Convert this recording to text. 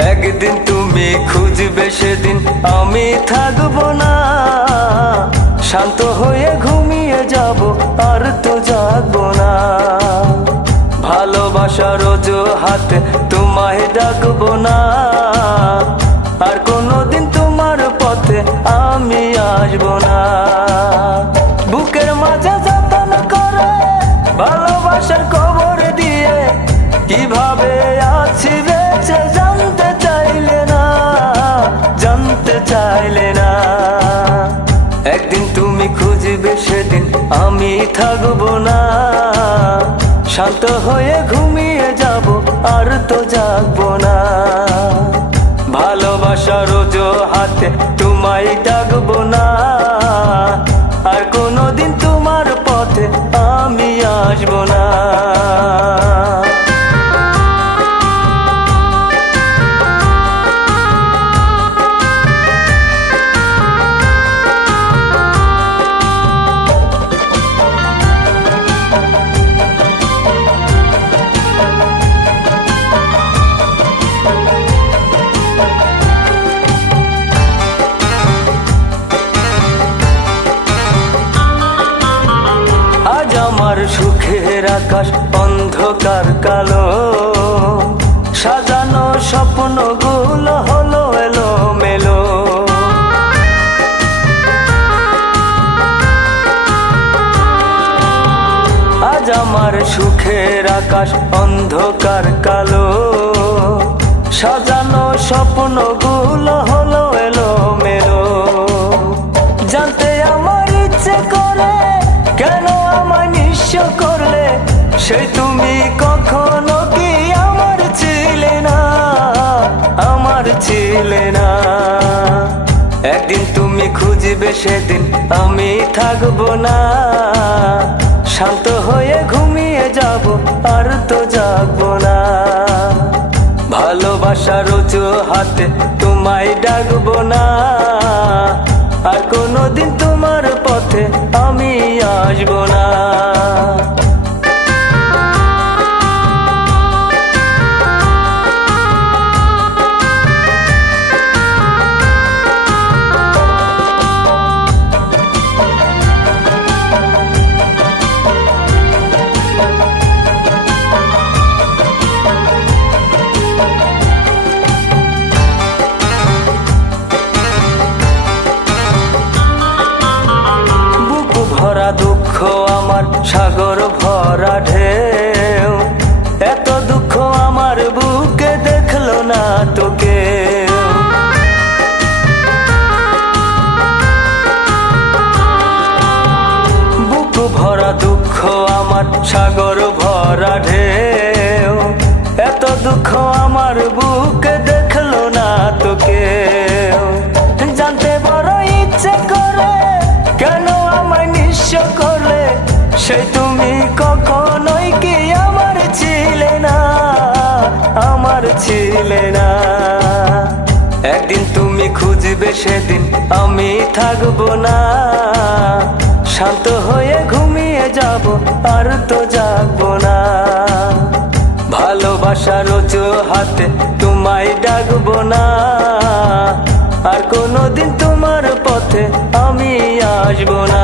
একদিন তুমি খুঁজবে সেদিন আমি থাকবো না, শান্ত হয়ে ঘুমিয়ে যাব আর তো জাগবো না। ভালোবাসার অজুহাতে তোমায় ডাকবো না, আর কোনোদিন তোমার পথে আমি আসবো না। বুকের মাঝে যতন করে ভালোবাসার কবর দিয়ে কিভাবে আছি বেঁচে জানতে চাইলে না। একদিন তুমি খুঁজবে সেদিন আমি থাকবো না, শান্ত হয়ে ঘুমিয়ে যাব আর তো জাগবো না। ভালোবাসার অজুহাতে তোমায় ডাকবো না, আর কোনোদিন তোমার পথে আমি আসবো না। আমার সুখের আকাশ অন্ধকার কালো, সাজানো স্বপ্নগুলো হলো এলোমেলো। আজ আমার সুখের আকাশ অন্ধকার কালো, সাজানো স্বপ্নগুলো হলো এলোমেলো। জানতে আমার ইচ্ছে করে কেন আমায় নিঃস্ব করলে, সেই তুমি কখনো কি আমার ছিলে না, আমার ছিলে না। একদিন তুমি খুঁজবে সেদিন আমি থাকবো না, শান্ত হয়ে ঘুমিয়ে যাব আর তো জাগবো না। ভালোবাসার অজুহাতে তোমায় ডাকবো না, আর কোনোদিন তোমার পথে আমি আসবো না। দুঃখ আমার সাগর ভরা ঢেউ, এত দুঃখ আমার বুকে দেখলো না তো কেউ। বুক ভরা দুঃখ আমার সাগর ভরা ঢেউ, এত দুঃখ আমার বুকে দেখলো না তো কেউ। জানতে বড় ইচ্ছে করে কেন আমায় নিঃস্ব করলে, সেই তুমি কখনোই কি আমার ছিলে না, আমার ছিলে না। একদিন তুমি খুঁজবে সেদিন আমি থাকবো না, শান্ত হয়ে ঘুমিয়ে যাব আর তো জাগবো না। ভালোবাসার অজুহাতে তোমায় ডাকবো না, আর কোনোদিন তোমার পথে আমি আসবো না।